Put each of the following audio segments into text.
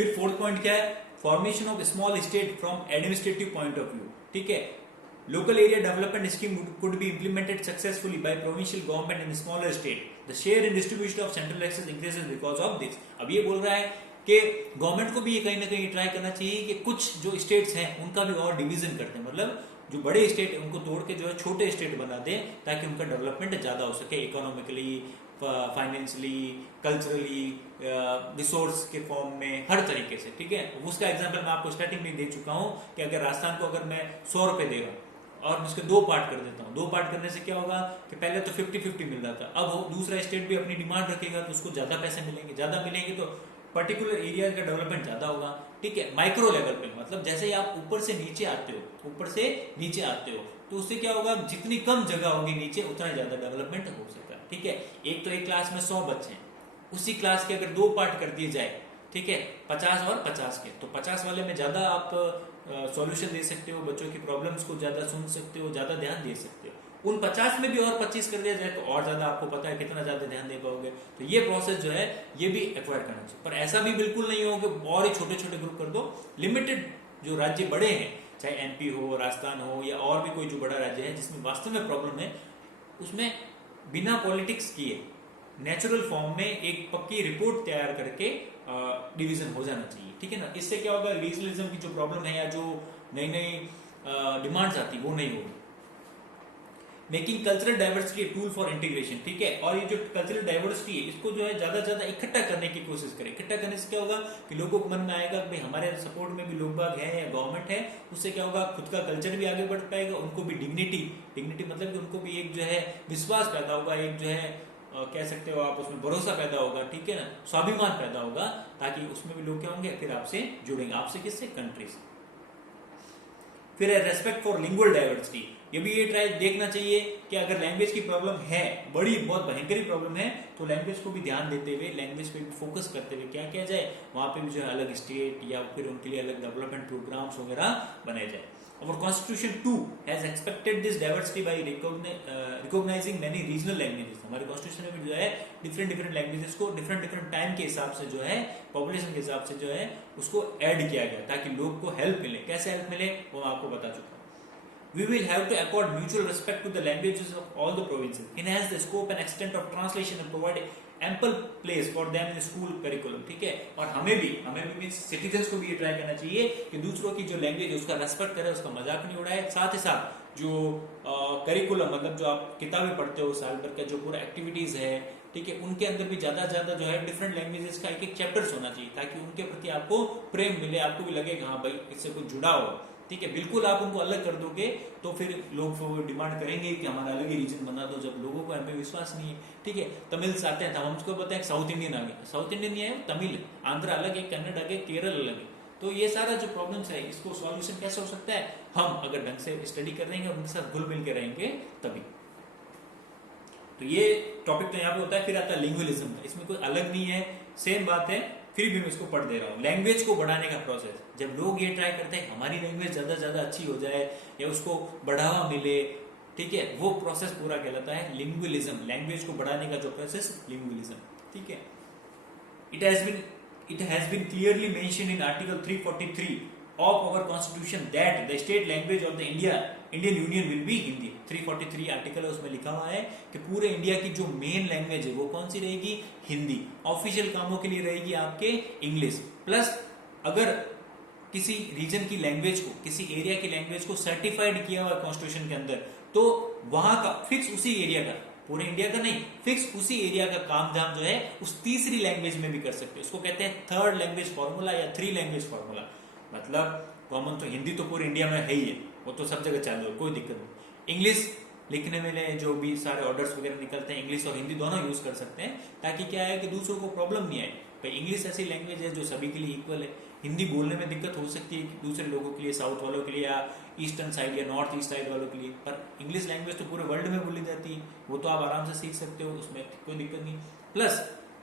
फिर fourth point क्या है, formation of small state from administrative point of view, ठीक है। Local area development scheme could be implemented successfully by provincial government in smaller state. The share in distribution of central access increases because of this. अब ये बोल रहा है कि government को भी ये कहीं ना कहीं ट्राई करना चाहिए कि कुछ जो स्टेट्स हैं उनका भी और डिवीजन करते हैं, मतलब जो बड़े स्टेट है उनको तोड़ के जो है छोटे स्टेट बना दें ताकि उनका डेवलपमेंट ज्यादा हो सके, इकोनॉमिकली, फाइनेंशियली, कल्चरली, रिसोर्स के फॉर्म में, हर तरीके से, ठीक है। उसका एग्जांपल मैं आपको स्टार्टिंग में दे चुका हूं कि अगर राजस्थान को अगर मैं 100 रुपए दे रहा हूं और उसके 2 पार्ट कर देता हूँ, 2 पार्ट करने से क्या होगा कि पहले तो 50-50 मिल रहा था, अब दूसरा स्टेट भी अपनी डिमांड रखेगा तो उसको ज्यादा पैसे मिलेंगे, ज्यादा मिलेंगे तो पर्टिकुलर एरिया का डेवलपमेंट ज्यादा होगा, ठीक है। माइक्रो लेवल पे, मतलब जैसे ही आप ऊपर से नीचे आते हो, ऊपर से नीचे आते हो तो उससे क्या होगा, जितनी कम जगह होगी नीचे उतना ज्यादा डेवलपमेंट हो सकता है, ठीक है। एक तो एक क्लास में 100 बच्चे हैं, उसी क्लास के अगर 2 पार्ट कर दिए जाए, ठीक है, 50 और 50 के, तो 50 वाले में ज्यादा आप सॉल्यूशन दे सकते हो, बच्चों की प्रॉब्लम्स को ज्यादा सुन सकते हो, ज्यादा ध्यान दे सकते हो। उन 50 में भी और 25 कर दिया जाए तो और ज्यादा आपको पता है कितना ज्यादा ध्यान दे पाओगे। तो ये प्रोसेस जो है ये भी एक्वायर करना चाहिए, पर ऐसा भी बिल्कुल नहीं हो कि और ही छोटे छोटे ग्रुप कर दो। लिमिटेड जो राज्य बड़े हैं, चाहे एमपी हो, राजस्थान हो या और भी कोई जो बड़ा राज्य है जिसमें वास्तव में प्रॉब्लम है, उसमें बिना पॉलिटिक्स किए नेचुरल फॉर्म में एक पक्की रिपोर्ट तैयार करके डिवीजन हो जाना चाहिए, ठीक है ना। इससे क्या होगा, रीजनलिज्म की जो प्रॉब्लम है या जो नई नई डिमांड्स आती वो नहीं होगी। Making cultural diversity tool for integration, ठीक है। और ये जो कल्चरल डाइवर्सिटी है इसको जो है ज्यादा से ज्यादा इकट्ठा करने की कोशिश करें। इकट्ठा करने से क्या होगा कि लोगों को मन में आएगा कि हमारे सपोर्ट में भी लोग बाग हैं या गवर्नमेंट है, उससे क्या होगा, खुद का कल्चर भी आगे बढ़ पाएगा, उनको भी डिग्निटी मतलब कि उनको भी एक जो है विश्वास पैदा होगा, एक जो है कह सकते हो आप, उसमें भरोसा पैदा होगा, ठीक है ना, स्वाभिमान पैदा होगा, ताकि उसमें भी लोग क्या होंगे, फिर आपसे जुड़ेंगे। आपसे किससे, कंट्री से। फिर है रेस्पेक्ट फॉर लिंगुअल डाइवर्सिटी, ये भी ये ट्राई देखना चाहिए कि अगर लैंग्वेज की प्रॉब्लम है, बड़ी बहुत भयंकरी प्रॉब्लम है, तो लैंग्वेज को भी ध्यान देते हुए, लैंग्वेज पे भी फोकस करते हुए क्या किया जाए, वहां पे भी जो है अलग स्टेट या फिर उनके लिए अलग डेवलपमेंट प्रोग्राम्स वगैरह बनाए जाए। Our Constitution too has expected this diversity by recognizing many regional languages. हमारे कॉन्स्टिट्यूशन में जो है डिफरेंट लैंग्वेजेस को डिफरेंट टाइम के हिसाब से जो है, पॉपुलेशन के हिसाब से जो है उसको ऐड किया गया ताकि लोग को हेल्प मिले। कैसे हेल्प मिले वो आपको बता चुका हूँ। We will have to accord mutual respect to the languages of all the provinces, enhance the scope and extent of translation and provide ample place for them in school curriculum, ठीक है। और हमें भी मींस सिटीजन्स को भी ये try करना चाहिए कि दूसरों की जो लैंग्वेज है उसका रेस्पेक्ट करें, उसका मजाक नहीं उड़ाए। साथ ही साथ जो करिकुलम मतलब जो आप किताबें पढ़ते हो साल भर का, जो पूरा एक्टिविटीज है, ठीक है, उनके अंदर भी ज्यादा से ज्यादा जो है डिफरेंट लैंग्वेजेस का एक चैप्टर्स होना चाहिए ताकि उनके प्रति आपको प्रेम मिले, आपको भी लगे कि हाँ भाई इससे कुछ जुड़ा हो, ठीक है। बिल्कुल आप उनको अलग कर दोगे तो फिर लोग डिमांड करेंगे कि हमारा अलग ही रीजन बना दो, जब लोगों को हमें विश्वास नहीं है, ठीक है। तमिल आते हैं, हमको पता है साउथ इंडियन आ गया, साउथ इंडियन नहीं है, तमिल, आंध्र अलग है, कन्नड़ अलग है, केरल अलग है। तो ये सारा जो प्रॉब्लम्स है इसको सॉल्यूशन कैसे हो सकता है, हम अगर ढंग से स्टडी कर रहेंगे, उनके साथ घुल मिल के रहेंगे तभी। तो ये टॉपिक तो यहाँ पे होता है। फिर आता है लिंग्विलिज्म का, इसमें कोई अलग नहीं है, सेम बात है, फिर भी मैं इसको पढ़ दे रहा हूँ। लैंग्वेज को बढ़ाने का प्रोसेस, जब लोग ये ट्राई करते हैं हमारी लैंग्वेज ज्यादा से ज्यादा अच्छी हो जाए या उसको बढ़ावा मिले, ठीक है, वो प्रोसेस पूरा कहलाता है लिंग्विलिज्म। लैंग्वेज को बढ़ाने का जो प्रोसेस, लिंग्विलिज्म, ठीक है। It has been clearly mentioned in Article 343 of our Constitution that the state language of the Indian Union will be Hindi। 343 article है, उसमें लिखा हुआ है कि पूरे इंडिया की जो मेन लैंग्वेज है वो कौन सी रहेगी, हिंदी। ऑफिशियल कामों के लिए रहेगी आपके इंग्लिश, प्लस अगर किसी रीजन की लैंग्वेज को, किसी एरिया की लैंग्वेज को सर्टिफाइड किया हुआ कॉन्स्टिट्यूशन के अंदर, तो वहां का फिक्स उसी एरिया का, पूरे इंडिया का नहीं, फिक्स उसी एरिया का काम धाम जो है उस तीसरी लैंग्वेज में भी कर सकते हैं। उसको कहते हैं थर्ड लैंग्वेज फॉर्मूला या 3 लैंग्वेज फॉर्मूला। मतलब कॉमन तो हिंदी तो पूरे इंडिया में है ही है, वो तो सब जगह चालू है, कोई दिक्कत नहीं। इंग्लिश लिखने में जो भी सारे ऑर्डर्स वगैरह निकलते हैं, इंग्लिश और हिंदी दोनों यूज कर सकते हैं, ताकि क्या है कि दूसरों को प्रॉब्लम नहीं आए। भाई इंग्लिश ऐसी लैंग्वेज है जो सभी के लिए इक्वल है। हिंदी बोलने में दिक्कत हो सकती है दूसरे लोगों के लिए, साउथ वालों के लिए या ईस्टर्न साइड या नॉर्थ ईस्ट साइड वालों के लिए, पर इंग्लिश लैंग्वेज तो पूरे वर्ल्ड में बोली जाती है, वो तो आप आराम से सीख सकते हो, उसमें कोई दिक्कत नहीं। प्लस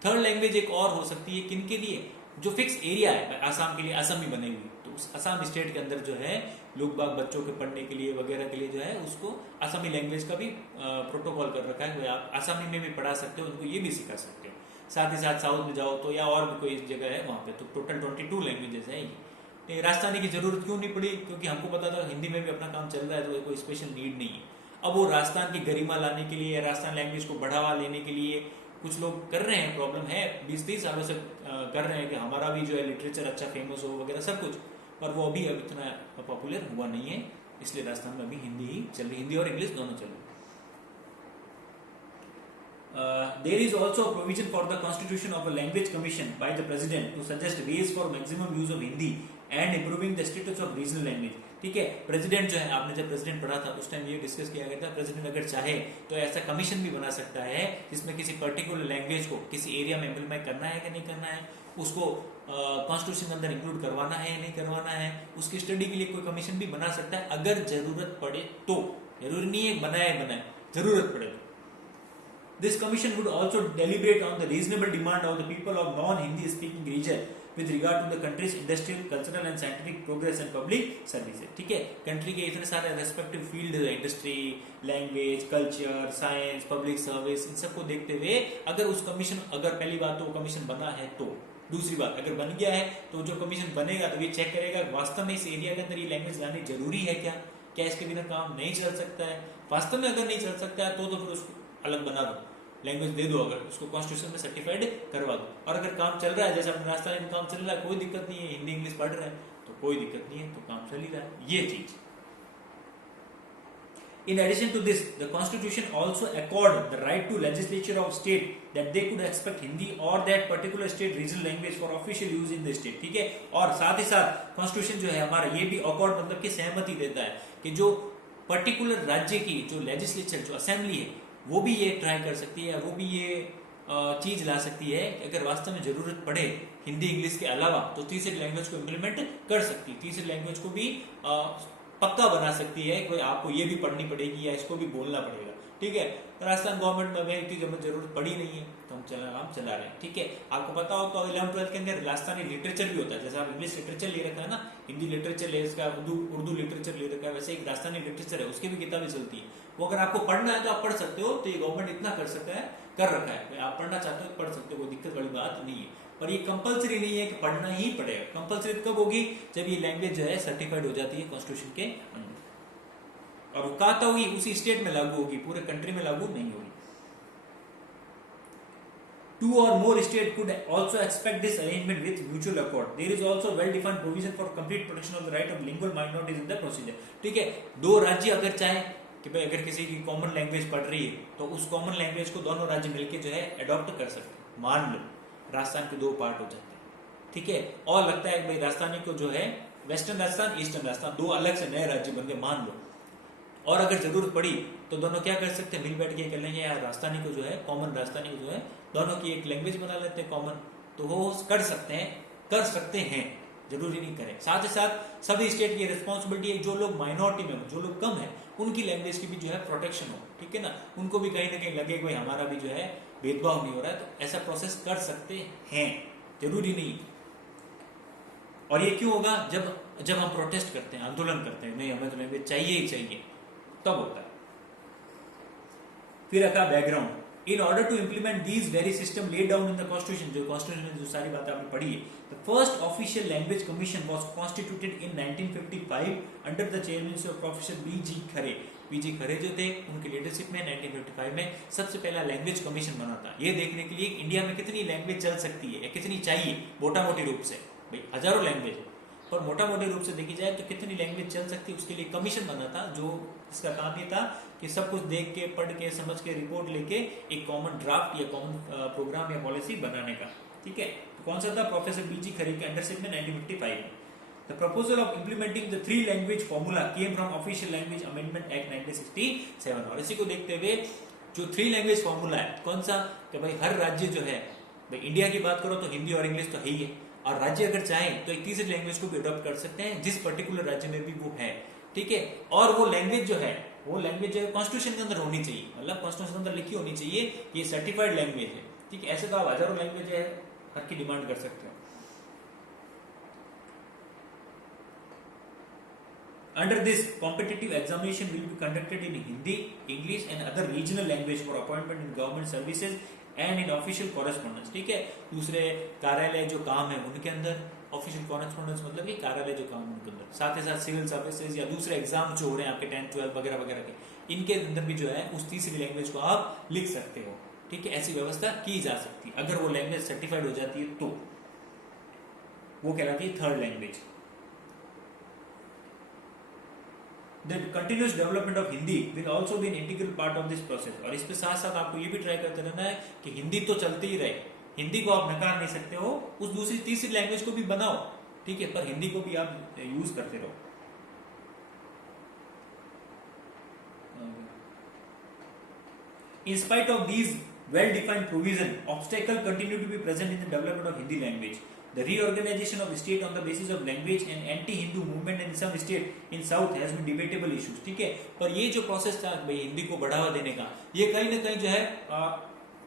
थर्ड लैंग्वेज एक और हो सकती है, किन के लिए, जो फिक्स एरिया है, आसाम के लिए असमी बनी हुई, तो उस असम स्टेट के अंदर जो है लोग बाग बच्चों के पढ़ने के लिए वगैरह के लिए जो है उसको असमी लैंग्वेज का भी प्रोटोकॉल कर रखा है, आप असमी में भी पढ़ा सकते हो, उनको ये भी सिखा सकते हो। साथ ही साथ साउथ में जाओ तो या और भी कोई जगह है वहाँ पे तो टोटल 22 लैंग्वेजेस है ये। राजस्थानी की जरूरत क्यों नहीं पड़ी, क्योंकि हमको पता था हिंदी में भी अपना काम चल रहा है तो कोई स्पेशल नीड नहीं है। अब वो राजस्थान की गरिमा लाने के लिए, राजस्थान लैंग्वेज को बढ़ावा लेने के लिए कुछ लोग कर रहे हैं, प्रॉब्लम है, 20-30 सालों से कर रहे हैं कि हमारा भी जो है लिटरेचर अच्छा फेमस हो वगैरह सब कुछ, पर वो अभी अब इतना पॉपुलर हुआ नहीं है, इसलिए राजस्थान में अभी हिंदी ही चल रही, हिंदी और इंग्लिश दोनों चल रही। There is also a provision for the constitution of a language commission by the president to suggest ways for maximum use of Hindi and improving the status of regional language। ठीक है, president जो है, आपने जब president पढ़ा था उस time ये डिस्कस किया गया था, प्रेसिडेंट अगर चाहे तो ऐसा कमीशन भी बना सकता है जिसमें किसी पर्टिकुलर लैंग्वेज को किसी एरिया में इम्प्लीमेंट करना है कि नहीं करना है, उसको कॉन्स्टिट्यूशन के अंदर इंक्लूड करवाना है या नहीं करवाना है, उसकी स्टडी के लिए कोई कमीशन भी बना सकता है अगर जरूरत पड़े तो। जरूरी नहीं है बनाए, जरूरत पड़े तो। This commission would also deliberate on the reasonable demand of the people of non-Hindi speaking region with regard to the country's industrial, cultural and scientific progress and public services। ठीक है, कंट्री के इतने सारे रेस्पेक्टिव फील्ड है, industry, language, culture, science, public service, इन सबको देखते हुए अगर उस कमीशन, अगर पहली बात तो कमीशन बना है तो, दूसरी बात अगर बन गया है तो जो कमीशन बनेगा तो ये चेक करेगा वास्तव में इस एरिया के अंदर ये लैंग्वेज लानी जरूरी है क्या इसके बिना काम नहीं चल सकता है। वास्तव में अगर नहीं चल सकता है तो फिर उसको अलग बना दो, लैंग्वेज दे दो, अगर उसको कॉन्स्टिट्यूशन में सर्टिफाइड करवा दो। और अगर काम चल रहा है, जैसे अपने राजस्थान में काम चल रहा है, कोई दिक्कत नहीं है, हिंदी इंग्लिश पढ़ रहे हैं तो कोई दिक्कत नहीं है, तो काम चल ही रहा है, ये चीज। In addition to this, the constitution also accord the right to legislature of state that they could expect Hindi or that particular state regional language for official use in the state। ठीक है, और साथ ही साथ constitution जो है हमारा ये भी अकॉर्ड मतलब कि सहमति देता है कि जो पर्टिकुलर राज्य की जो लेजिस्लेचर, जो असेंबली है, वो भी ये ट्राई कर सकती है, वो भी ये चीज ला सकती है कि अगर वास्तव में जरूरत पड़े हिंदी इंग्लिश के अलावा तो तीसरी लैंग्वेज को इम्प्लीमेंट कर सकती है, तीसरी लैंग्वेज को भी पक्का बना सकती है कि भाई आपको ये भी पढ़नी पड़ेगी या इसको भी बोलना पड़ेगा। ठीक है, राजस्थान गवर्नमेंट में हमें इतनी जरूरत पड़ी नहीं है तो हम चला रहे हैं। ठीक है, आपको पता हो तो 11-12 के अंदर राजस्थानी लिटरेचर भी होता है, जैसे आप इंग्लिश लिटरेचर ले रखा है ना, हिंदी लिटरेचर ले रखा है, उर्दू लिटरेचर ले रखा है, वैसे एक राजस्थानी लिटरेचर है, उसकी भी किताबें चलती है, वो अगर आपको पढ़ना है तो आप पढ़ सकते हो। तो ये गवर्नमेंट इतना कर रखा है, आप पढ़ना चाहते हो पढ़ सकते हो, कोई दिक्कत वाली बात नहीं है, पर ये कंपलसरी नहीं है कि पढ़ना ही पड़ेगा। कंपलसरी कब होगी, जब ये लैंग्वेज जो है सर्टिफाइड हो जाती है कॉन्स्टिट्यूशन के अंदर, और वो कहा होगी उसी स्टेट में लागू होगी, पूरे कंट्री में लागू नहीं होगी। 2 or more states could also expect this arrangement with mutual accord। There is also well-defined provision for complete protection of the right of lingual minorities in the procedure। ठीक है, 2 राज्य अगर चाहे कि भाई अगर किसी की कॉमन लैंग्वेज पढ़ रही है तो उस कॉमन लैंग्वेज को दोनों राज्य मिलकर जो है अडॉप्ट कर सकते हैं। मान लो राजस्थान के 2 पार्ट हो जाते हैं, ठीक है, और लगता है कि भाई राजस्थानी को जो है वेस्टर्न राजस्थान, ईस्टर्न राजस्थान, 2 अलग से नए राज्य बन गए मान लो, और अगर जरूरत पड़ी तो दोनों क्या कर सकते हैं, मिल बैठ के कर लेंगे यार, राजस्थानी को जो है कॉमन, राजस्थानी को जो है दोनों की एक लैंग्वेज बना लेते हैं कॉमन, तो वो कर सकते हैं, जरूरी नहीं करें। साथ ही साथ सभी स्टेट की रिस्पॉन्सिबिलिटी है, जो लोग माइनॉरिटी में हो, जो लोग कम है, उनकी लैंग्वेज की भी जो है प्रोटेक्शन हो। ठीक है ना, उनको भी कहीं ना कहीं लगे कोई हमारा भी जो है भेदभाव नहीं हो रहा है, तो ऐसा प्रोसेस कर सकते हैं, जरूरी नहीं। और ये क्यों होगा, जब हम प्रोटेस्ट करते हैं, आंदोलन करते हैं, नहीं हमें तो लैंग्वेज चाहिए ही चाहिए, तब होता है। फिर रखा background, in order to implement these very system laid down in the constitution, जो कॉन्स्टिट्यूशन में जो सारी बातें आपने पढ़ी है। The first official language commission was constituted in 1955 under the chairmanship of professor B G. Khare. B G. Khare जो थे, उनकी लीडरशिप में 1955 में सबसे पहला लैंग्वेज कमीशन बना था, ये देखने के लिए इंडिया में कितनी लैंग्वेज चल सकती है या कितनी चाहिए, मोटा मोटी रूप से, भाई हजारों लैंग्वेज, पर मोटा मोटी रूप से देखी जाए तो कितनी लैंग्वेज चल सकती है, उसके लिए कमीशन बना था, जो इसका काम ये था कि सब कुछ देख के, पढ़ के, समझ के, रिपोर्ट लेके एक कॉमन ड्राफ्ट या कॉमन प्रोग्राम या पॉलिसी बनाने का। ठीक है, तो कौन सा था, प्रोफेसर बी.जी. खरे के अंडरशिप में 1955 में। The proposal of implementing the 3 language formula came from official language amendment act 1967। और इसी को देखते हुए जो 3 लैंग्वेज फॉर्मूला है, कौन सा, कि भाई हर राज्य जो है, भाई इंडिया की बात करो तो हिंदी और इंग्लिश तो है ही है, और राज्य अगर चाहें तो एक तीसरी लैंग्वेज को भी अडॉप्ट कर सकते हैं जिस पर्टिकुलर राज्य में भी वो है। ठीक है, और वो लैंग्वेज जो है, वो लैंग्वेज जो है कॉन्स्टिट्यूशन के अंदर होनी चाहिए, मतलब कॉन्स्टिट्यूशन के अंदर लिखी होनी चाहिए ये सर्टिफाइड लैंग्वेज है। ठीक है, ऐसे तो आप हजारों लैंग्वेज है हर की डिमांड कर सकते हो। Under this, competitive examination will be conducted in Hindi, English and other regional language for appointment in government services and in official correspondence, ठीक है। दूसरे कार्यालय जो काम है उनके अंदर, ऑफिशियल कॉरेस्पॉन्डेंस मतलब कि कार्यालय जो काम है उनके अंदर, साथ ही साथ सिविल सर्विसेज या दूसरे एग्जाम जो हो रहे हैं आपके 10th 12 वगैरह वगैरह के, इनके अंदर भी जो है उस तीसरी लैंग्वेज को आप लिख सकते हो, ठीक है। ऐसी व्यवस्था की जा सकती है अगर वो लैंग्वेज सर्टिफाइड हो जाती है तो वो कहलाती है third language. The continuous development of Hindi will also be an integral part of this process। और इस पे साथ साथ आपको ये भी ट्राई करते रहना है कि हिंदी तो चलती ही रहे, हिंदी को आप नकार नहीं सकते हो, उस दूसरी तीसरी लैंग्वेज को भी बनाओ, ठीक है, पर हिंदी को भी आप यूज करते रहो। In spite of these well-defined provisions, obstacles continue to be present in the development of Hindi language। The reorganization of the state on the basis of language and anti-Hindu movement in some state in South has been debatable issues, ठीक है। पर ये जो process था भाई हिंदी को बढ़ावा देने का, ये कहीं ना कहीं जो है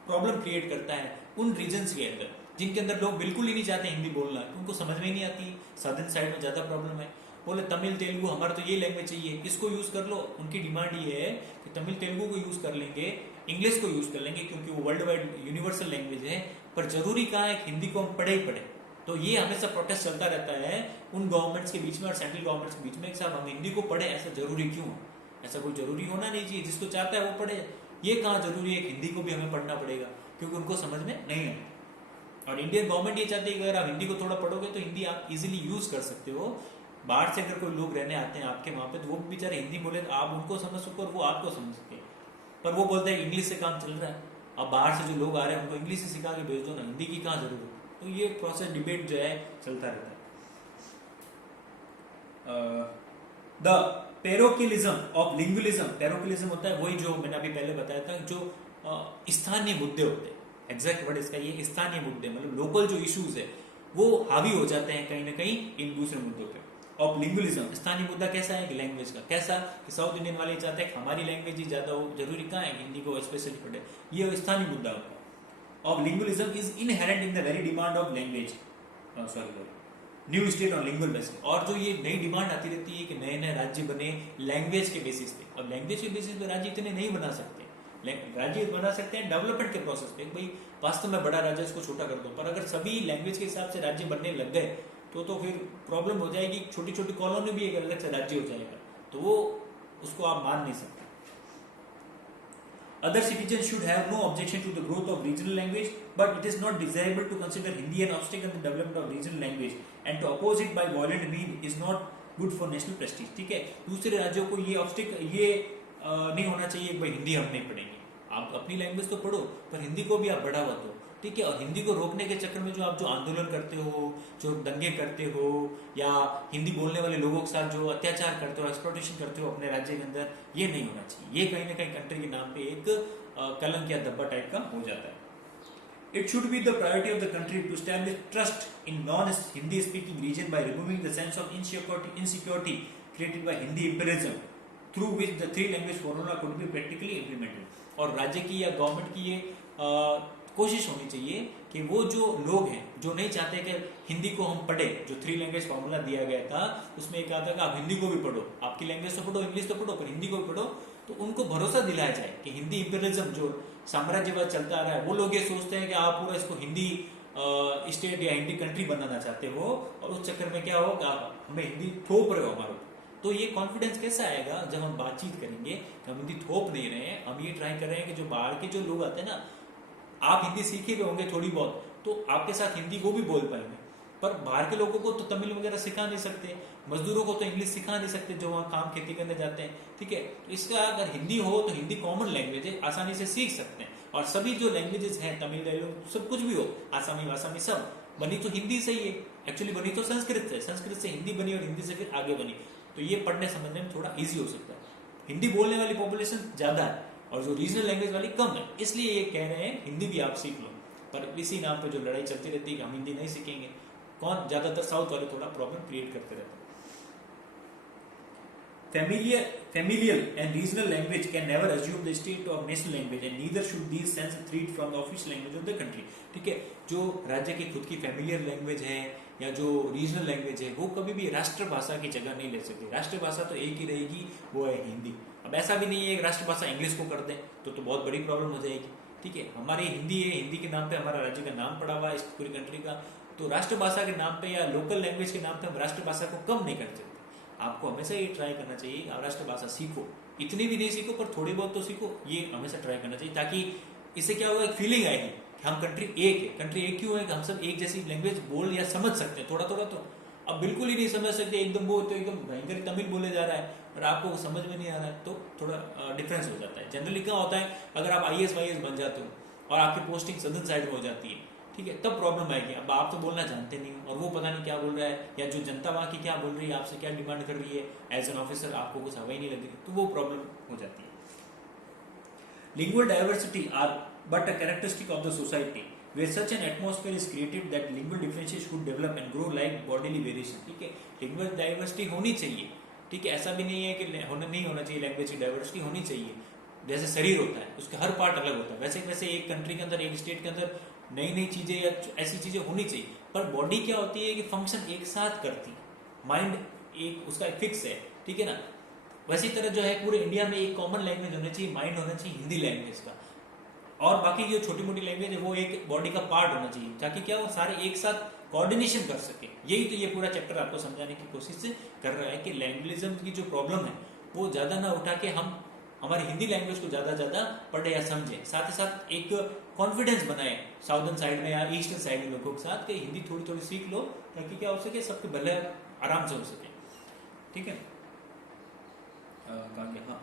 प्रॉब्लम क्रिएट करता है उन रीजन्स के अंदर जिनके अंदर लोग बिल्कुल ही नहीं चाहते हिंदी बोलना, उनको समझ में ही नहीं आती। सदर्न साइड में ज्यादा प्रॉब्लम है, बोले तमिल तेलुगु हमारा तो ये लैंग्वेज चाहिए, इसको यूज कर लो। उनकी डिमांड ये है कि तमिल तेलुगु को यूज कर लेंगे, इंग्लिश को यूज कर लेंगे क्योंकि वो वर्ल्ड वाइड यूनिवर्सल लैंग्वेज है, पर जरूरी कहाँ है हिंदी को हम पढ़े ही पढ़े। तो ये हमेशा प्रोटेस्ट चलता रहता है उन गवर्नमेंट्स के बीच में और सेंट्रल गवर्नमेंट्स के बीच में, साहब हम हिंदी को पढ़े, ऐसा जरूरी क्यों है? ऐसा कोई जरूरी होना नहीं चाहिए, जिसको चाहता है वो पढ़े। ये कहाँ जरूरी है कि हिंदी को भी हमें पढ़ना पड़ेगा, क्योंकि उनको समझ में नहीं है। और इंडियन गवर्नमेंट ये चाहती है कि अगर आप हिंदी को थोड़ा पढ़ोगे तो हिंदी आप इजीली यूज कर सकते हो। बाहर से अगर कोई लोग रहने आते हैं आपके वहां पे, तो वो बेचारे हिंदी बोले तो आप उनको समझ सको और वो आपको समझ सके, पर वो बोलते हैं इंग्लिश से काम चल रहा है। अब बाहर से जो लोग आ रहे हैं उनको इंग्लिश से सिखा के भेज दो ना, हिंदी की कहाँ जरूरत है। तो ये प्रोसेस डिबेट जो है चलता रहता है। द पेरोकिलिज्म ऑफ लिंगुअलिज्म, पेरोकिलिज्म होता है वही जो मैंने अभी पहले बताया था, जो स्थानीय मुद्दे होते हैं, एग्जैक्ट वर्ड इसका ये, स्थानीय मुद्दे मतलब लोकल जो इश्यूज है वो हावी हो जाते हैं कहीं ना कहीं इन दूसरे मुद्दों पे। ऑफ लिंगुअलिज्म, स्थानीय मुद्दा कैसा है कि लैंग्वेज का, कैसा कि साउथ इंडियन वाले चाहते हैं हमारी लैंग्वेज ही ज्यादा हो, जरूरी कहाँ है हिंदी को स्पेशली पढ़े, ये स्थानीय मुद्दा होता है। Of lingualism is inherent in the very demand of language, new state और लिंगुअल बेसिस। और जो ये नई डिमांड आती रहती है कि नए नए राज्य बने लैंग्वेज के बेसिस पे। अब लैंग्वेज के बेसिस पे राज्य इतने नहीं बना सकते, राज्य बना सकते हैं डेवलपमेंट के प्रोसेस पे, भाई वास्तव में बड़ा राज्य इसको छोटा कर दो, पर अगर सभी लैंग्वेज के हिसाब से राज्य बनने लग गए तो फिर प्रॉब्लम हो जाएगी, छोटी छोटी कॉलोनी भी एक अलग से राज्य हो जाएगा, तो वो उसको आप मान नहीं सकते। Other citizens should have no objection to the growth of regional language, but it is not desirable to consider Hindi an obstacle in the development of regional language, and to oppose it by violent means is not good for national prestige। ठीक है, दूसरे राज्यों को ये obstacle ये नहीं होना चाहिए भाई हिंदी हम नहीं पढ़ेंगे, आप अपनी लैंग्वेज तो पढ़ो पर हिंदी को भी आप बढ़ावा दो, ठीक है। और हिंदी को रोकने के चक्कर में जो आप जो आंदोलन करते हो, जो दंगे करते हो, या हिंदी बोलने वाले लोगों के साथ जो अत्याचार करते हो, एक्सप्लॉयटेशन करते हो अपने राज्य के अंदर, ये नहीं होना चाहिए। ये कहीं ना कहीं कंट्री के नाम पे एक कलंक या धब्बा टाइप का हो जाता है। It should be the priority of the country to establish trust in non-Hindi speaking region by removing the sense of insecurity created by Hindi imperialism, through which the three language formula could be practically implemented। और राज्य की या government की ये कोशिश होनी चाहिए कि वो जो लोग हैं जो नहीं चाहते कि हिंदी को हम पढ़े, जो थ्री लैंग्वेज फॉर्मूला दिया गया था उसमें एक आता कि आप हिंदी को भी पढ़ो, आपकी लैंग्वेज तो पढ़ो, इंग्लिश तो पढ़ो, पर हिंदी को भी पढ़ो, तो उनको भरोसा दिलाया जाए कि हिंदी इंपीरियलिज्म जो साम्राज्यवाद चलता आ रहा है, वो लोग ये सोचते हैं कि आप पूरा इसको हिंदी स्टेट या हिंदी कंट्री बनाना चाहते हो, और उस चक्कर में क्या हो कि आप हमें हिंदी थोप रहे हो हमारे। तो ये कॉन्फिडेंस कैसा आएगा जब हम बातचीत करेंगे कि हम हिंदी थोप नहीं रहे हैं, हम ये ट्राई कर रहे हैं कि जो बाहर के जो लोग आते हैं ना, आप हिंदी सीखे हुए होंगे थोड़ी बहुत, तो आपके साथ हिंदी को भी बोल पाएंगे, पर बाहर के लोगों को तो तमिल वगैरह सिखा नहीं सकते, मजदूरों को तो इंग्लिश सिखा नहीं सकते जो वहाँ काम खेती करने जाते हैं, ठीक है। तो इसका अगर हिंदी हो तो हिंदी कॉमन लैंग्वेज है, आसानी से सीख सकते हैं। और सभी जो लैंग्वेजेस हैं, तमिल तेलुगु सब कुछ भी हो, आसामी वासामी सब बनी तो हिंदी से ही है, एक्चुअली बनी तो संस्कृत से, संस्कृत से हिंदी बनी और हिंदी से फिर आगे बनी, तो ये पढ़ने समझने में थोड़ा ईजी हो सकता है। हिंदी बोलने वाली पॉपुलेशन ज्यादा है और जो रीजनल लैंग्वेज वाली कम है, इसलिए ये कह रहे हैं हिंदी भी आप सीख लो। पर इसी नाम पे जो लड़ाई चलती रहती है कि हम हिंदी नहीं सीखेंगे, कौन ज्यादातर साउथ वाले थोड़ा प्रॉब्लम क्रिएट करते रहते हैं। Familial and regional language can never assume the state of national language, and neither should these sense treat from the official language of the country। ठीक है, जो राज्य की खुद की फैमिलियर लैंग्वेज है या जो रीजनल लैंग्वेज है, वो कभी भी राष्ट्रभाषा की जगह नहीं ले सकती। राष्ट्रभाषा तो एक ही रहेगी, वो है हिंदी। अब ऐसा भी नहीं है एक राष्ट्रभाषा इंग्लिश को कर दें तो बहुत बड़ी प्रॉब्लम हो जाएगी। ठीक है, हमारी हिंदी है, हिंदी के नाम पे हमारा राज्य का नाम पड़ा हुआ है इस पूरी कंट्री का, तो राष्ट्रभाषा के नाम पे या लोकल लैंग्वेज के नाम पे हम राष्ट्रभाषा को कम नहीं कर सकते। आपको हमेशा ये ट्राई करना चाहिए आप राष्ट्रभाषा सीखो, इतनी भी नहीं सीखो पर थोड़ी बहुत तो सीखो, ये हमेशा ट्राई करना चाहिए, ताकि इससे क्या होगा, एक फीलिंग आएगी कि हम कंट्री एक है। कंट्री एक क्यों है कि हम सब एक जैसी लैंग्वेज बोल या समझ सकते हैं थोड़ा थोड़ा, तो अब बिल्कुल ही नहीं समझ सकते, एकदम वो तो एकदम भयंकर तमिल बोले जा रहा है और आपको वो समझ में नहीं आ रहा है, तो थोड़ा डिफरेंस हो जाता है। जनरली क्या होता है, अगर आप IAS वाईएएस बन जाते हो और आपकी पोस्टिंग सदर्न साइड में हो जाती है, ठीक है, तब प्रॉब्लम आएगी। अब आप तो बोलना जानते नहीं हो और वो पता नहीं क्या बोल रहा है, या जो जनता वहाँ की क्या बोल रही है, आपसे क्या डिमांड कर रही है, एज एन ऑफिसर आपको कुछ हवा ही नहीं लग रही, तो वो प्रॉब्लम हो जाती है। Lingual diversity are but a characteristic of the society where such an atmosphere is created that lingual differences should develop and grow like bodily variation। ठीक है, lingual diversity होनी चाहिए, ठीक है, ऐसा भी नहीं है कि नहीं होना चाहिए, लैंग्वेज की डाइवर्सिटी होनी चाहिए। जैसे शरीर होता है उसके हर पार्ट अलग होता है, वैसे वैसे एक कंट्री के अंदर, एक स्टेट के अंदर नई नई चीजें या ऐसी चीजें होनी चाहिए, पर बॉडी क्या होती है कि फंक्शन एक साथ करती है, माइंड एक उसका फिक्स है, ठीक है ना। वैसी तरह जो है पूरे इंडिया में एक कॉमन लैंग्वेज होना चाहिए, माइंड होना चाहिए हिंदी लैंग्वेज का, और बाकी जो छोटी मोटी लैंग्वेज है वो एक बॉडी का पार्ट होना चाहिए, ताकि क्या वो सारे एक साथ कोऑर्डिनेशन कर सके। यही तो ये पूरा चैप्टर आपको समझाने की कोशिश कर रहा है कि लैंग्वेजिज्म की जो प्रॉब्लम है वो ज्यादा ना उठा के हम हमारी हिंदी लैंग्वेज को ज्यादा पढ़े या समझे, साथ ही साथ एक कॉन्फिडेंस बनाए साउदर्न साइड में या ईस्टर्न साइड में लोगों के साथ कि हिंदी थोड़ी थोड़ी सीख लो, ताकि क्या हो सके, सबके भले आराम से हो सके। ठीक है, हाँ,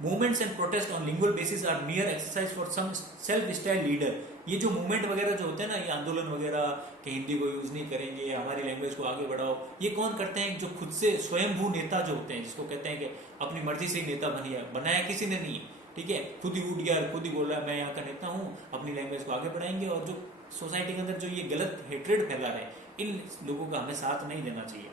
movements and protest on lingual basis are mere exercise for some self style leader. ये जो मूवमेंट वगैरह जो होते हैं ना, ये आंदोलन वगैरह कि हिंदी को यूज नहीं करेंगे, हमारी लैंग्वेज को आगे बढ़ाओ, ये कौन करते हैं, जो खुद से स्वयंभू नेता जो होते हैं, जिसको कहते हैं कि अपनी मर्जी से नेता बनाया किसी ने नहीं, ठीक है, खुद ही उठ गया, खुद ही बोल रहा है मैं यहाँ का नेता हूँ, अपनी लैंग्वेज को आगे बढ़ाएंगे। और जो सोसाइटी के अंदर जो ये गलत हेट्रेड फैला है, इन लोगों का हमें साथ नहीं देना चाहिए।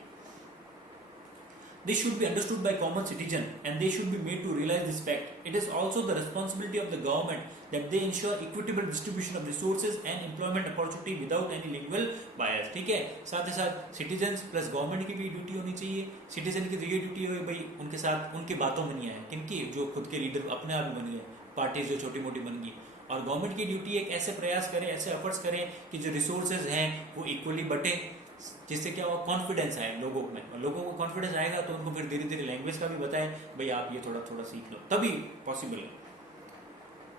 This should be understood by common citizen and they should be made to realize this fact. It is also the responsibility of the government that they ensure equitable distribution of resources and employment opportunity without any lingual bias। ठीक है, साथ ही साथ citizens plus government की भी duty होनी चाहिए। Citizen की तो ये ड्यूटी है भाई उनके साथ उनकी बातों में नहीं आए, किनकी, जो खुद के लीडर अपने आप बन गए, पार्टीज जो छोटी मोटी बन गई, और गवर्नमेंट की ड्यूटी एक ऐसे प्रयास करे, ऐसे एफर्ट्स करें कि जो रिसोर्सेज हैं वो इक्वली बटे, जिससे क्या हुआ, कॉन्फिडेंस आए लोगों में, और लोगों को कॉन्फिडेंस आएगा तो उनको फिर धीरे धीरे लैंग्वेज का भी बताए, भाई आप ये थोड़ा थोड़ा सीख लो, तभी पॉसिबल है।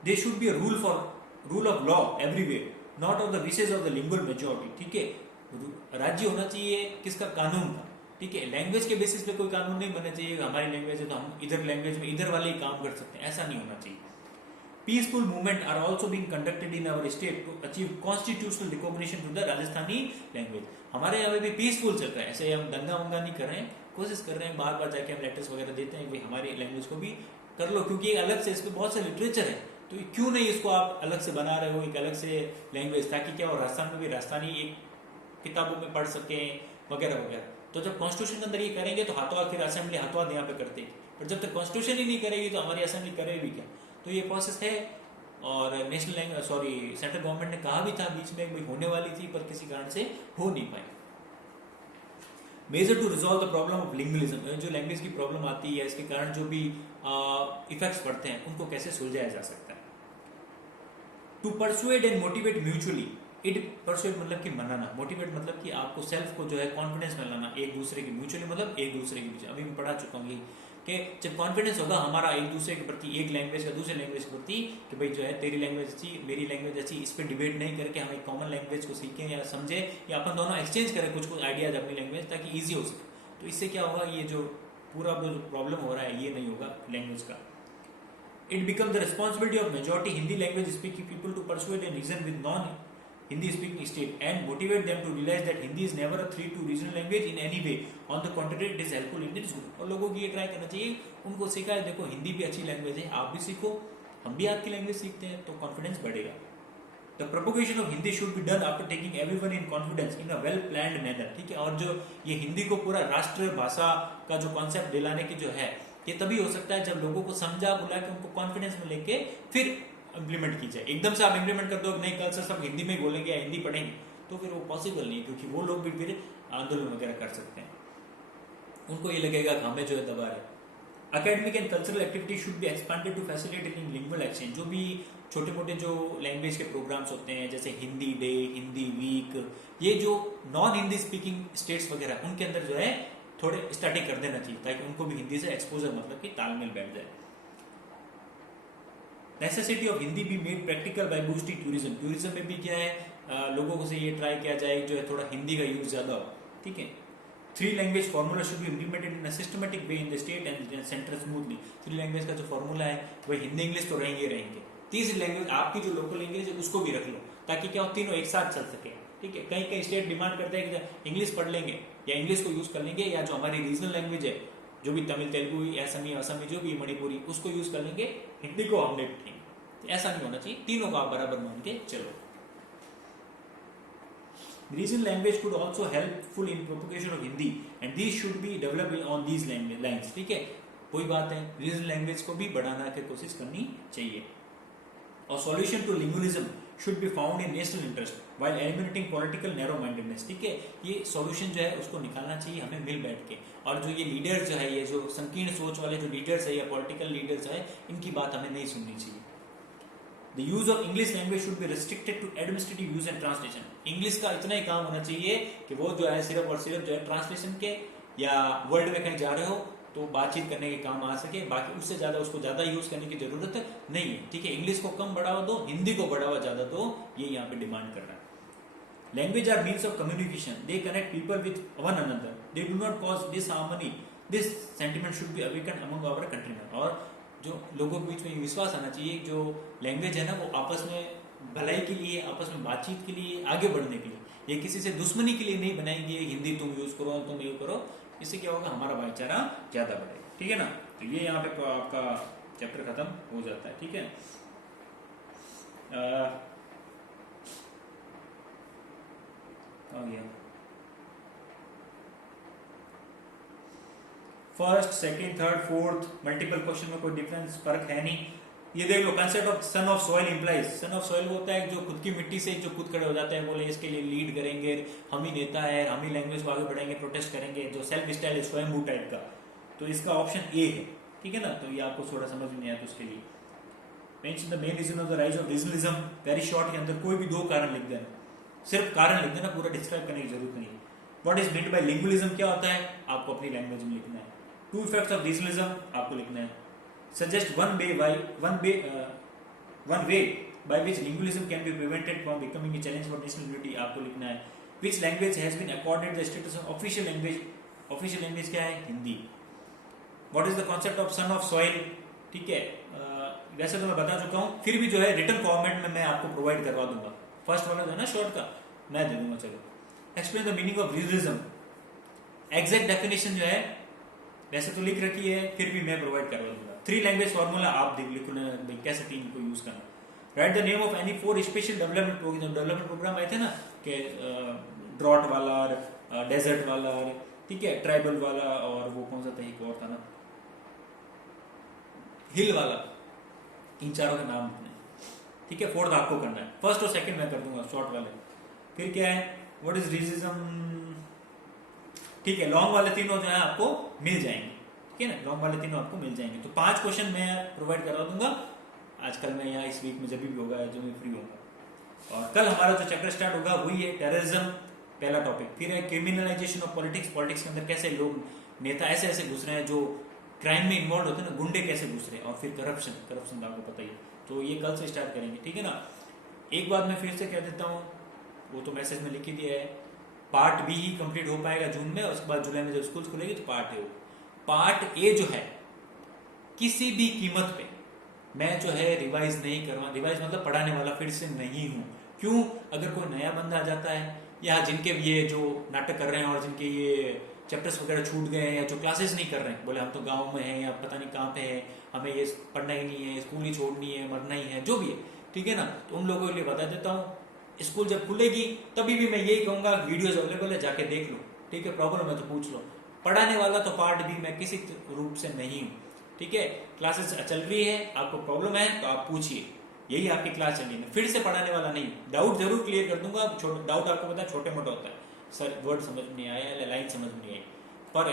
They should be a rule of law everywhere, not of the wishes of the lingual majority. ठीक है, राज्य होना चाहिए किसका, कानून का। ठीक है, लैंग्वेज के बेसिस पे कोई कानून नहीं बनना चाहिए, हमारी लैंग्वेज है तो हम इधर लैंग्वेज में इधर वाले ही काम कर सकते हैं, ऐसा नहीं होना चाहिए। Peaceful movement are also being conducted in our state to achieve constitutional recognition to the Rajasthani language। हमारे यहाँ पे भी पीसफुल चल रहा है, ऐसे हम दंगा वंगा नहीं कर रहे हैं, कोशिश कर रहे हैं, बार बार जाके हम लेटर्स वगैरह देते हैं कि हमारी लैंग्वेज को भी कर लो, क्योंकि एक अलग से इस पर बहुत से लिटरेचर है, तो क्यों नहीं इसको आप अलग से बना रहे हो, एक अलग से लैंग्वेज, ताकि क्या हो, राजस्थान में भी राजस्थानी एक किताबों में पढ़ सकें वगैरह वगैरह। तो जब कॉन्स्टिट्यूशन के अंदर ये करेंगे तो हाथों हाथ फिर असेंबली हाथों हाथ यहाँ पे करते, पर जब तक कॉन्स्टिट्यूशन ही नहीं करेगी तो हमारी असेंबली करेगी क्या, तो ये प्रोसेस है। और नेशनल लैंग्वेज सेंट्रल गवर्नमेंट ने कहा भी था बीच में भाई होने वाली थी, पर किसी कारण से हो नहीं पाई। Major to resolve the problem of linguism, जो लैंग्वेज की प्रॉब्लम आती है, इसके कारण जो भी इफेक्ट्स पड़ते हैं उनको कैसे सुलझाया जा सकता है। To persuade and motivate mutually, it persuade मतलब कि मनाना, मोटिवेट मतलब कि आपको सेल्फ को जो है कॉन्फिडेंस में लाना एक दूसरे की, म्यूचुअली मतलब एक दूसरे के बीच। अभी मैं पढ़ा चुका हूँ कि जब कॉन्फिडेंस होगा हमारा एक दूसरे के प्रति, एक लैंग्वेज का दूसरे लैंग्वेज के प्रति, कि भाई जो है तेरी लैंग्वेज अच्छी मेरी लैंग्वेज अच्छी, इस पर डिबेट नहीं करके हम एक कॉमन लैंग्वेज को सीखें या समझें, या अपन दोनों एक्सचेंज करें कुछ कुछ आइडियाज अपनी लैंग्वेज, ताकि ईजी हो सके। तो इससे क्या होगा, ये जो पूरा जो प्रॉब्लम हो रहा है ये नहीं होगा लैंग्वेज का। It becomes the responsibility of majority Hindi language speaking people to persuade and reason with non-Hindi speaking state and motivate them to realize that Hindi is never a threat to regional language in any way. On the contrary, it is helpful in its group। और लोगों की ये try करना चाहिए, उनको सिखाए देखो हिंदी भी अच्छी लैंग्वेज है, आप भी सीखो, हम भी आपकी लैंग्वेज सीखते हैं, तो कॉन्फिडेंस बढ़ेगा। The propagation of Hindi should be done after taking everyone in confidence in a well planned manner। ठीक है, और जो ये हिंदी को पूरा राष्ट्र भाषा का जो कॉन्सेप्ट दिलाने की जो है, ये तभी हो सकता है जब लोगों को समझा बुला के उनको कॉन्फिडेंस में लेके फिर इंप्लीमेंट की जाए। एकदम से आप इंप्लीमेंट कर दो नहीं कल से सब हिंदी में बोलेंगे या हिंदी पढ़ेंगे, तो फिर वो पॉसिबल नहीं, क्योंकि वो लोग भी फिर आंदोलन वगैरह कर सकते हैं, उनको ये लगेगा कि हमें जो है दबा रहे। Academic and cultural activities should be expanded to facilitate in lingual exchange. जो भी छोटे मोटे जो लैंग्वेज के प्रोग्राम्स होते हैं जैसे हिंदी डे, हिंदी वीक, ये जो नॉन हिंदी स्पीकिंग स्टेट्स वगैरह उनके अंदर जो है थोड़े स्टार्टिंग कर देना चाहिए ताकि उनको भी हिंदी से एक्सपोजर मतलब कि तालमेल बैठ जाए. नेसेसिटी ऑफ हिंदी भी made practical by boosting tourism. Tourism में भी क्या है लोगों को से ये ट्राई किया जाए जो है थोड़ा हिंदी का यूज ज्यादा हो. ठीक है. 3 language formula should be implemented in a systematic way in the state and centre smoothly. 3 language का जो फॉर्मूला है वो हिंदी इंग्लिश तो रहेंगे. तीसरी लैंग्वेज आपकी जो लोकल लैंग्वेज है उसको भी रख लो ताकि क्या हो तीनों एक साथ चल सके. ठीक है. कहीं कहीं स्टेट डिमांड करते हैं कि इंग्लिश पढ़ लेंगे या इंग्लिश को यूज कर लेंगे या जो हमारी रीजनल लैंग्वेज है जो भी तमिल तेलुगु असमी जो भी मणिपुरी उसको यूज कर लेंगे, हिंदी को हमने नहीं. ऐसा नहीं होना चाहिए. तीनों को आप बराबर मान के चलो. Regional language could also helpful in propagation of Hindi and these should be developed on these lines. ठीक है. कोई बात है रीजनल लैंग्वेज को भी बढ़ाना की कोशिश करनी चाहिए. और solution to linguism should be found in national interest while eliminating political narrow mindedness. ठीक है. ये सॉल्यूशन जो है उसको निकालना चाहिए हमें मिल बैठ के. और जो ये लीडर्स जो है ये जो संकीर्ण सोच वाले जो लीडर्स है या पॉलिटिकल लीडर्स है इनकी बात हमें नहीं सुननी चाहिए. The use of English language should be restricted to administrative use and translation. English का इतना ही काम होना चाहिए कि वो जो है सिर्फ और सिर्फ जो है ट्रांसलेशन के या वर्ल्ड में कहीं जा रहे हो तो बातचीत करने के काम आ सके. बाकी उससे ज्यादा उसको ज्यादा यूज करने की जरूरत नहीं है. ठीक है. इंग्लिश को कम बढ़ावा दो, हिंदी को बढ़ावा ज्यादा दो, ये यहाँ पे डिमांड कर रहा है. Language are means of communication. They connect people with one another. They do not cause disharmony. This sentiment should be awaken among our countrymen. और जो लोगों के बीच में विश्वास आना चाहिए जो लैंग्वेज है ना वो आपस में भलाई के लिए, आपस में बातचीत के लिए, आगे बढ़ने के लिए, ये किसी से दुश्मनी के लिए नहीं बनाएंगे. हिंदी तुम यूज करो, तुम ये करो, इससे क्या होगा हमारा भाईचारा ज्यादा बढ़ेगा. ठीक है ना. तो ये यहाँ पे आपका चैप्टर खत्म हो जाता है. ठीक है. आ गया first, second, third, fourth multiple question में कोई डिफरेंस फर्क है नहीं. ये देख लो concept of son of soil implies. Son of soil होता है जो खुद की मिट्टी से जो खुद खड़े हो जाते हैं, बोले इसके लिए लीड करेंगे, हम ही नेता है, हम ही लैंग्वेज को आगे बढ़ाएंगे, प्रोटेस्ट करेंगे, जो सेल्फ स्टाइल है स्वयंभू टाइप का. तो इसका ऑप्शन ए है. ठीक है ना. तो ये आपको थोड़ा समझ में नहीं आया तो उसके लिए mention the main reason of the rise of regionalism. Very short के अंदर कोई भी 2 कारण लिख देना, सिर्फ कारण लिख देना, पूरा डिस्क्राइब करने की जरूरत नहीं है. व्हाट इज मेंट बाय लिंगुइज्म क्या होता है आपको अपनी लैंग्वेज में लिखना है. 2 effects of regionalism आपको लिखना है. Suggest one way by which linguism can be prevented from becoming a challenge for national unity आपको लिखना है. Which language has been accorded the status of official language? Official language क्या है? Hindi. What is the concept of son of soil? ठीक है. वैसे तो मैं बता चुका हूँ, फिर भी जो है रिटर्न फॉर्मेट में मैं आपको प्रोवाइड करवा दूंगा. फर्स्ट वाला जो है ना शॉर्ट का मैं दे दूंगा. चलो. Explain the meaning of regionalism. Exact definition जो है वैसे तो लिख रखी है, फिर भी मैं प्रोवाइड करवा दूंगा. 3 लैंग्वेज फॉर्मूला आप लिखना कैसे 3 को यूज करना. Write the name of any 4 special development programme आए थे ना कि ड्रॉट वाला, डेजर्ट वाला, ठीक है, ट्राइबल वाला, और वो कौन सा था एक और था ना हिल वाला. इन चारों के नाम लिखने. ठीक है. 4th आपको करना है. फर्स्ट और सेकंड मैं कर दूंगा शॉर्ट वाले. फिर क्या है व्हाट इज रीजनिज्म. ठीक है. लॉन्ग वाले तीनों जो है आपको मिल जाएंगे. ठीक है ना. लॉन्ग वाले तीनों आपको मिल जाएंगे. तो 5 क्वेश्चन मैं प्रोवाइड करवा दूंगा आजकल मैं यहाँ इस वीक में जब भी होगा जो मैं फ्री होगा. और कल हमारा जो चैप्टर स्टार्ट होगा वही है टेररिज्म, पहला टॉपिक. फिर है क्रिमिनलाइजेशन ऑफ पॉलिटिक्स. पॉलिटिक्स के अंदर कैसे लोग नेता ऐसे ऐसे घुस रहे हैं जो क्राइम में इन्वॉल्व होते हैं ना, गुंडे कैसे घुस रहे हैं. और फिर करप्शन तो आपको पता ही है. तो ये कल से स्टार्ट करेंगे. ठीक है ना. एक बात मैं फिर से कह देता हूँ, वो तो मैसेज में लिख ही दिया है, पार्ट बी ही कंप्लीट हो पाएगा जून में. उसके बाद जुलाई में जब स्कूल खुलेगी तो पार्ट ए. पार्ट ए जो है किसी भी कीमत पे मैं जो है रिवाइज नहीं करवा. रिवाइज मतलब पढ़ाने वाला फिर से नहीं हूँ. क्यों? अगर कोई नया बंदा आ जाता है या जिनके ये जो नाटक कर रहे हैं और जिनके ये चैप्टर्स वगैरह छूट गए हैं या जो क्लासेस नहीं कर रहे हैं, बोले हम तो गांव में हैं या पता नहीं कहाँ पे है, हमें ये पढ़ना ही नहीं है, स्कूल ही छोड़नी है, मरना ही है, जो भी है. ठीक है ना. तो उन लोगों के लिए बता देता हूँ, स्कूल जब खुलेगी तभी भी मैं यही कहूँगा वीडियोज अवेलेबल है, जाके देख लो. ठीक है. प्रॉब्लम है तो पूछ लो. पढ़ाने वाला तो पार्ट भी मैं किसी रूप से नहीं हूँ. ठीक है. क्लासेस चल रही है, आपको प्रॉब्लम है तो आप पूछिए, यही आपकी क्लास चल रही है. फिर से पढ़ाने वाला नहीं. डाउट जरूर क्लियर कर दूंगा. डाउट आपको पता है छोटे मोटे होता है, सर वर्ड समझ में नहीं आया, लाइन समझ में नहीं आई, पर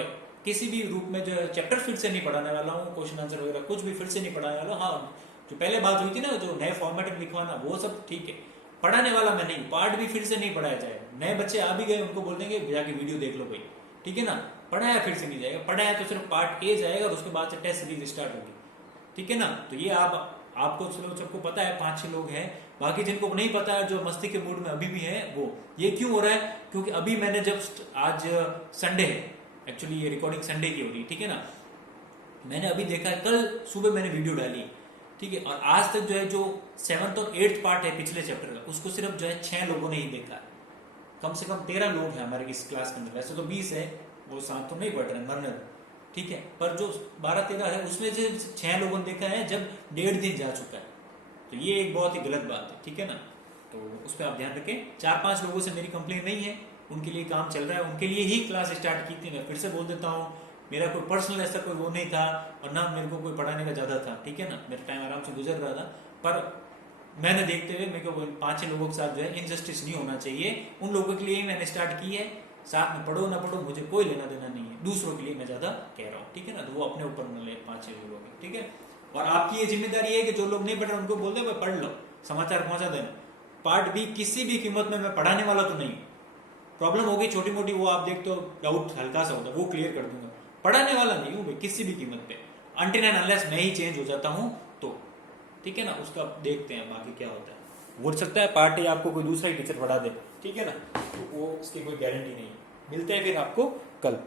किसी भी रूप में जो है चैप्टर फिर से नहीं पढ़ाने वाला हूँ, क्वेश्चन आंसर वगैरह कुछ भी फिर से नहीं पढ़ाने वाला हूँ। हाँ, जो पहले बात हुई थी ना, जो नए फॉर्मेट में लिखवाना, वो सब ठीक है, पढ़ाने वाला मैं नहीं, पार्ट भी फिर से नहीं पढ़ाया जाएगा। नए बच्चे आ भी गए, उनको बोल देंगे जाके वीडियो देख लो भाई, ठीक है ना, पढ़ाया फिर से नहीं जाएगा, पढ़ाया तो सिर्फ पार्ट ए जाएगा और उसके बाद से टेस्ट सीरीज स्टार्ट होगी, ठीक है ना। तो ये आपको चलो सबको पता है, 5-6 लोग हैं, बाकी जिनको नहीं पता है, जो मस्ती के मूड में अभी भी है, वो ये क्यों हो रहा है, क्योंकि अभी मैंने जब आज संडे है, एक्चुअली ये रिकॉर्डिंग संडे की हो रही है, ठीक है ना, मैंने अभी देखा है, कल सुबह मैंने वीडियो डाली, ठीक है, और आज तक जो है जो 7th और 8th पार्ट है पिछले चैप्टर का, उसको सिर्फ जो है 6 लोगों ने ही देखा। कम से कम 13 लोग हैं हमारे इस क्लास के अंदर, वैसे तो 20 है, वो साथ तो नहीं पढ़ रहे मरनर, ठीक है, पर जो 12-13 है उसमें से 6 लोगों ने देखा है जब 1.5 दिन जा चुका है, तो ये एक बहुत ही गलत बात है, ठीक है ना। तो उस पर आप ध्यान रखें। 4-5 लोगों से मेरी कंप्लेन नहीं है, उनके लिए काम चल रहा है, उनके लिए ही क्लास स्टार्ट की थी। मैं फिर से बोल देता हूँ, मेरा कोई पर्सनल ऐसा कोई वो नहीं था, और ना मेरे को कोई पढ़ाने का ज़्यादा था, ठीक है ना, मेरा टाइम आराम से गुजर रहा था, पर मैंने देखते हुए मेरे को 5-6 लोगों के साथ जो है इनजस्टिस नहीं होना चाहिए, उन लोगों के लिए ही मैंने स्टार्ट की है। साथ में पढ़ो ना पढ़ो मुझे कोई लेना देना नहीं है, दूसरों के लिए मैं ज़्यादा कह रहा हूँ, ठीक है ना, तो वो अपने ऊपर न ले 5-6 लोग, ठीक है। और आपकी ये जिम्मेदारी है कि जो लोग नहीं पढ़ रहे उनको बोल दो पढ़ लो, समाचार पहुंचा देना। पार्ट बी किसी भी कीमत में मैं पढ़ाने वाला तो नहीं, प्रॉब्लम होगी छोटी मोटी, वो आप देखते हो, डाउट हल्का सा होता है, वो क्लियर कर दूंगा, पढ़ाने वाला नहीं हूँ भाई किसी भी कीमत पे, अनटिल एंड अनलेस मैं ही चेंज हो जाता हूँ तो, ठीक है ना। उसका देखते हैं बाकी क्या होता है, हो सकता है पार्ट ए आपको कोई दूसरा ही टीचर पढ़ा दे, ठीक है ना, तो वो उसकी कोई गारंटी नहीं है। मिलते हैं फिर आपको कल।